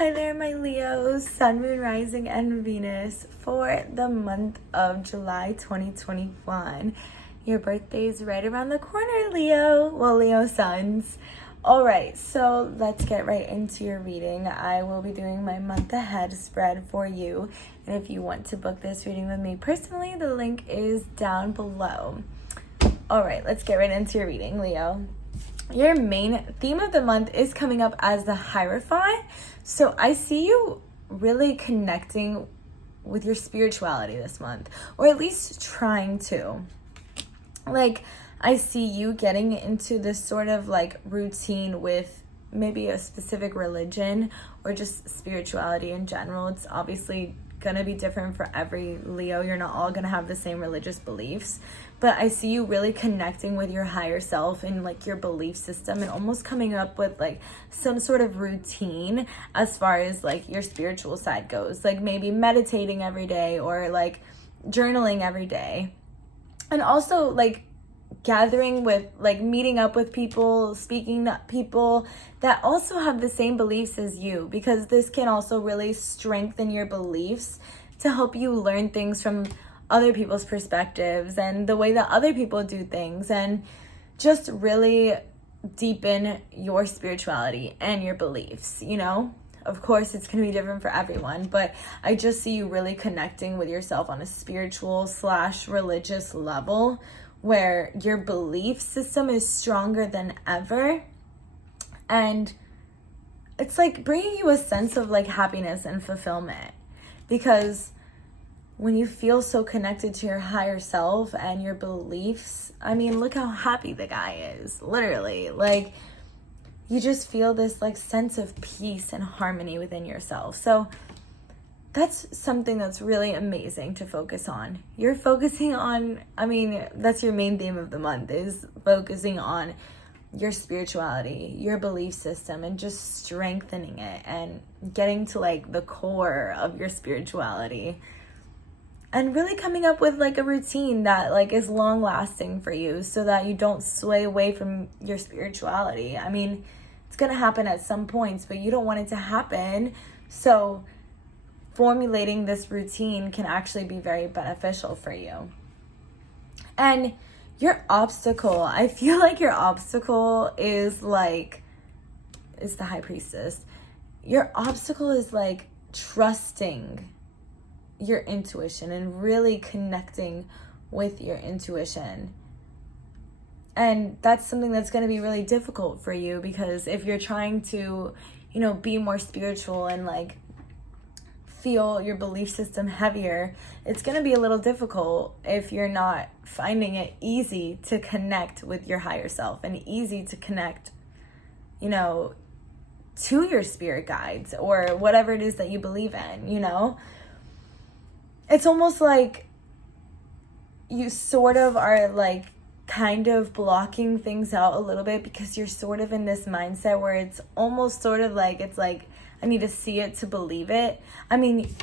Hi there, my Leos, Sun, Moon, Rising, and Venus for the month of July 2021. Your birthday is right around the corner, Leo. Well, Leo suns. All right, so let's get right into your reading. I will be doing my month ahead spread for you. And if you want to book this reading with me personally, the link is down below. All right, let's get right into your reading, Leo. Your main theme of the month is coming up as the Hierophant. So I see you really connecting with your spirituality this month, or at least trying to. Like, I see you getting into this sort of like routine with maybe a specific religion or just spirituality in general. It's obviously gonna be different for every Leo. You're not all gonna have the same religious beliefs, but I see you really connecting with your higher self and like your belief system, and almost coming up with like some sort of routine as far as like your spiritual side goes, like maybe meditating every day or like journaling every day, and also like gathering with, like, meeting up with people, speaking to people that also have the same beliefs as you, because this can also really strengthen your beliefs to help you learn things from other people's perspectives and the way that other people do things, and just really deepen your spirituality and your beliefs, you know? Of course, it's going to be different for everyone, but I just see you really connecting with yourself on a spiritual / religious level, where your belief system is stronger than ever, and it's like bringing you a sense of like happiness and fulfillment, because when you feel so connected to your higher self and your beliefs, I mean, look how happy the guy is, literally. Like, you just feel this like sense of peace and harmony within yourself. So that's something that's really amazing to focus on. You're focusing on, I mean, that's your main theme of the month, is focusing on your spirituality, your belief system, and just strengthening it and getting to like the core of your spirituality, and really coming up with like a routine that like is long lasting for you, so that you don't sway away from your spirituality. I mean, it's gonna happen at some points, but you don't want it to happen. So formulating this routine can actually be very beneficial for you. And your obstacle, I feel like your obstacle is the High Priestess. Your obstacle is like trusting your intuition and really connecting with your intuition. And that's something that's going to be really difficult for you, because if you're trying to, you know, be more spiritual and like feel your belief system heavier, it's going to be a little difficult if you're not finding it easy to connect with your higher self and easy to connect, you know, to your spirit guides or whatever it is that you believe in, you know? It's almost like you sort of are like kind of blocking things out a little bit, because you're sort of in this mindset where it's almost sort of like, it's like, I need to see it to believe it. I mean,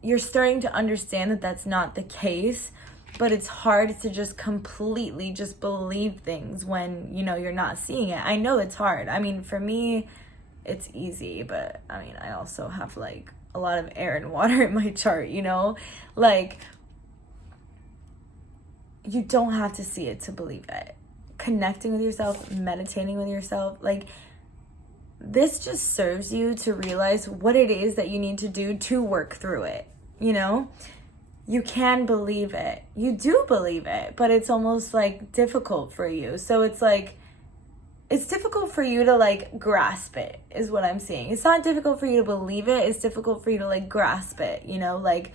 you're starting to understand that that's not the case, but it's hard to just completely just believe things when, you know, you're not seeing it. I know it's hard. I mean, for me, it's easy, but I mean, I also have like a lot of air and water in my chart, you know? Like, you don't have to see it to believe it. Connecting with yourself, meditating with yourself, like, this just serves you to realize what it is that you need to do to work through it, you know? You can believe it. You do believe it, but it's almost like difficult for you. So it's like, it's difficult for you to like grasp it, is what I'm seeing. It's not difficult for you to believe it. It's difficult for you to like grasp it, you know, like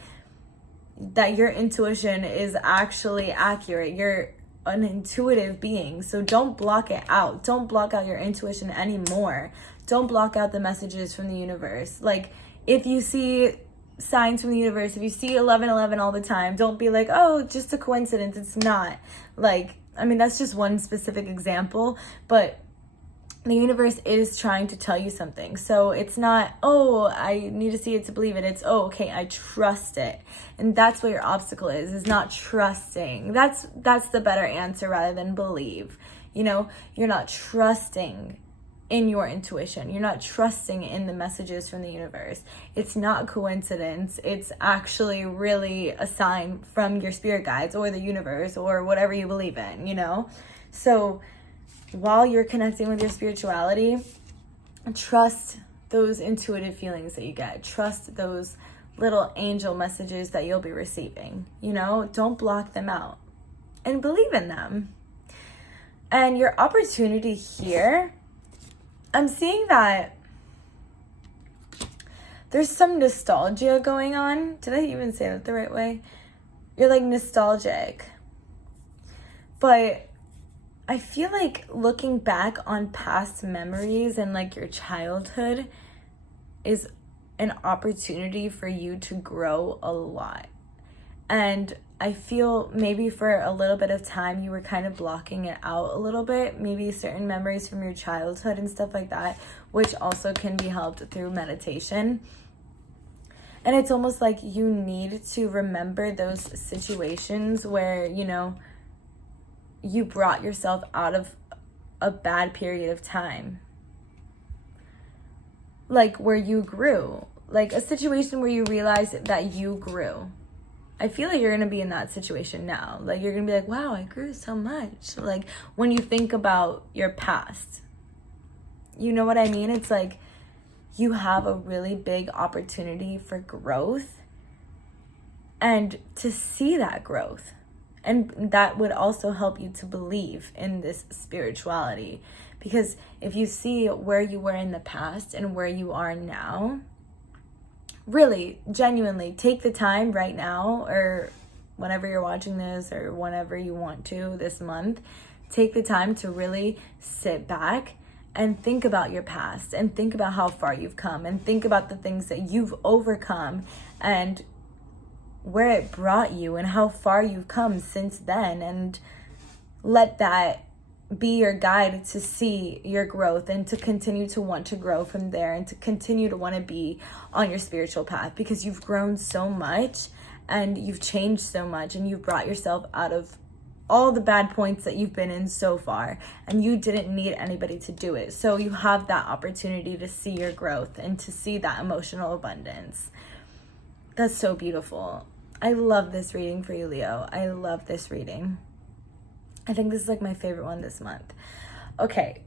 that your intuition is actually accurate. You're an intuitive being, so don't block it out. Don't block out your intuition anymore. Don't block out the messages from the universe. Like, if you see signs from the universe, if you see 1111 all the time, don't be like, oh, just a coincidence. It's not. Like, I mean, that's just one specific example, but the universe is trying to tell you something. So it's not, oh, I need to see it to believe it. It's, oh, okay, I trust it. And that's what your obstacle is not trusting. That's the better answer rather than believe. You know, you're not trusting in your intuition. You're not trusting in the messages from the universe. It's not coincidence. It's actually really a sign from your spirit guides or the universe or whatever you believe in, you know? So while you're connecting with your spirituality, trust those intuitive feelings that you get. Trust those little angel messages that you'll be receiving, you know? Don't block them out and believe in them. And your opportunity here, I'm seeing that there's some nostalgia going on. Did I even say that the right way? You're like nostalgic. But I feel like looking back on past memories and like your childhood is an opportunity for you to grow a lot. And I feel maybe for a little bit of time you were kind of blocking it out a little bit, maybe certain memories from your childhood and stuff like that, which also can be helped through meditation. And it's almost like you need to remember those situations where, you know, you brought yourself out of a bad period of time. Like where you grew, like a situation where you realized that you grew. I feel like you're going to be in that situation now. Like you're going to be like, wow, I grew so much. Like when you think about your past, you know what I mean? It's like you have a really big opportunity for growth and to see that growth. And that would also help you to believe in this spirituality. Because if you see where you were in the past and where you are now, really, genuinely, take the time right now or whenever you're watching this or whenever you want to this month, take the time to really sit back and think about your past and think about how far you've come and think about the things that you've overcome and where it brought you and how far you've come since then, and let that be your guide to see your growth and to continue to want to grow from there and to continue to want to be on your spiritual path, because you've grown so much and you've changed so much and you've brought yourself out of all the bad points that you've been in so far, and you didn't need anybody to do it. So you have that opportunity to see your growth and to see that emotional abundance. That's so beautiful. I love this reading for you, Leo. I love this reading. I think this is like my favorite one this month. Okay,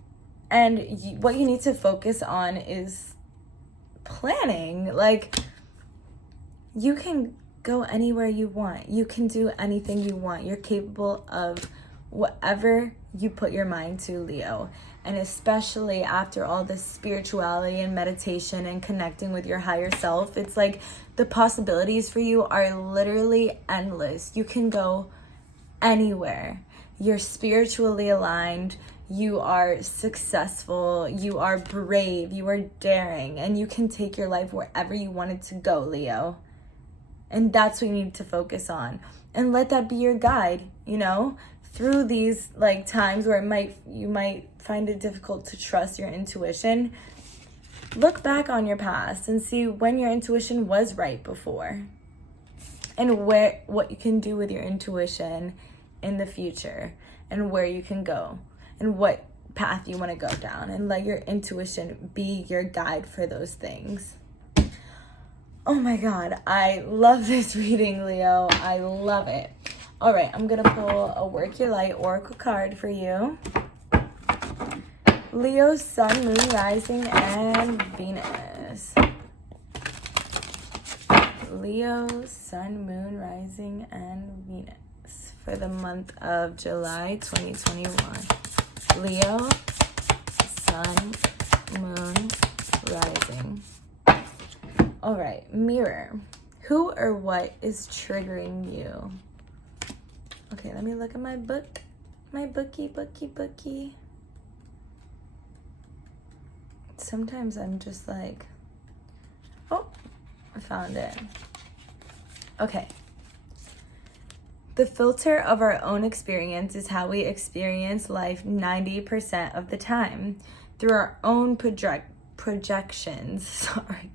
and what you need to focus on is planning. Like, you can go anywhere you want. You can do anything you want. You're capable of whatever you put your mind to, Leo. And especially after all this spirituality and meditation and connecting with your higher self, it's like the possibilities for you are literally endless. You can go anywhere. You're spiritually aligned, you are successful, you are brave, you are daring, and you can take your life wherever you want it to go, Leo. And that's what you need to focus on. And let that be your guide, you know, through these like times where you might find it difficult to trust your intuition. Look back on your past and see when your intuition was right before, and what you can do with your intuition in the future, and where you can go and what path you want to go down, and let your intuition be your guide for those things. Oh my God, I love this reading, Leo. I love it. All right, I'm gonna pull a Work Your Light Oracle card for you. Leo, Sun, Moon, Rising, and Venus. Leo, Sun, Moon, Rising, and Venus for the month of July 2021. Leo, Sun, Moon, Rising. All right, Mirror. Who or what is triggering you? Okay, let me look at my book. My bookie. Sometimes I'm just like, oh, I found it. Okay. The filter of our own experience is how we experience life 90% of the time, through our own projections. Sorry.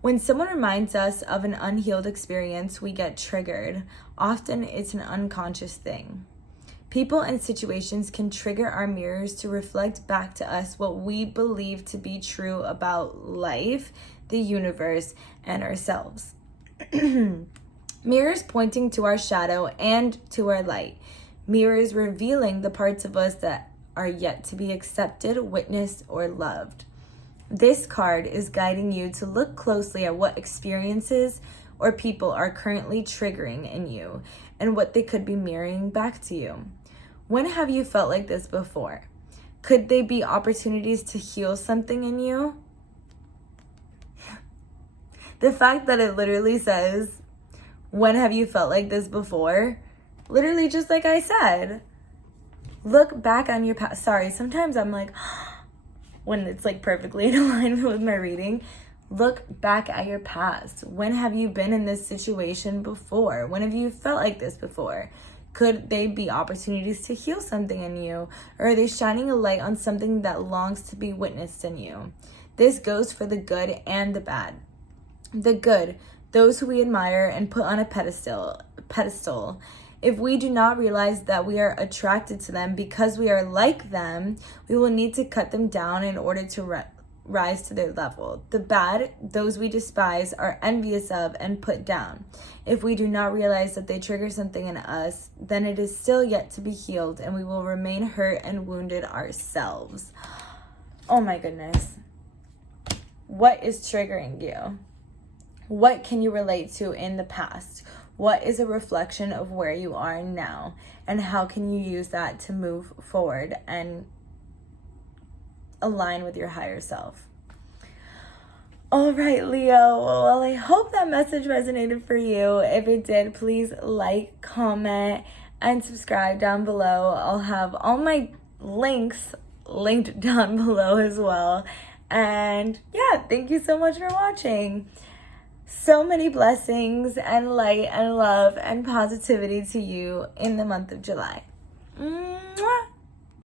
When someone reminds us of an unhealed experience, we get triggered. Often it's an unconscious thing. People and situations can trigger our mirrors to reflect back to us what we believe to be true about life, the universe, and ourselves. Mirrors pointing to our shadow and to our light. Mirrors revealing the parts of us that are yet to be accepted, witnessed, or loved. This card is guiding you to look closely at what experiences or people are currently triggering in you and what they could be mirroring back to you. When have you felt like this before? Could they be opportunities to heal something in you? The fact that it literally says, when have you felt like this before? Literally, just like I said, look back on your past. Sorry, sometimes I'm like, when it's like perfectly in alignment with my reading. Look back at your past. When have you been in this situation before? When have you felt like this before? Could they be opportunities to heal something in you? Or are they shining a light on something that longs to be witnessed in you? This goes for the good and the bad. The good, those who we admire and put on a pedestal. If we do not realize that we are attracted to them because we are like them, we will need to cut them down in order to rise to their level. The bad, those we despise, are envious of, and put down. If we do not realize that they trigger something in us, then it is still yet to be healed, and we will remain hurt and wounded ourselves. Oh my goodness. What is triggering you? What can you relate to in the past? What is a reflection of where you are now? And how can you use that to move forward and align with your higher self? All right, Leo. Well, I hope that message resonated for you. If it did, please like, comment, and subscribe down below. I'll have all my links linked down below as well. And yeah, thank you so much for watching. So many blessings and light and love and positivity to you in the month of July. Mwah!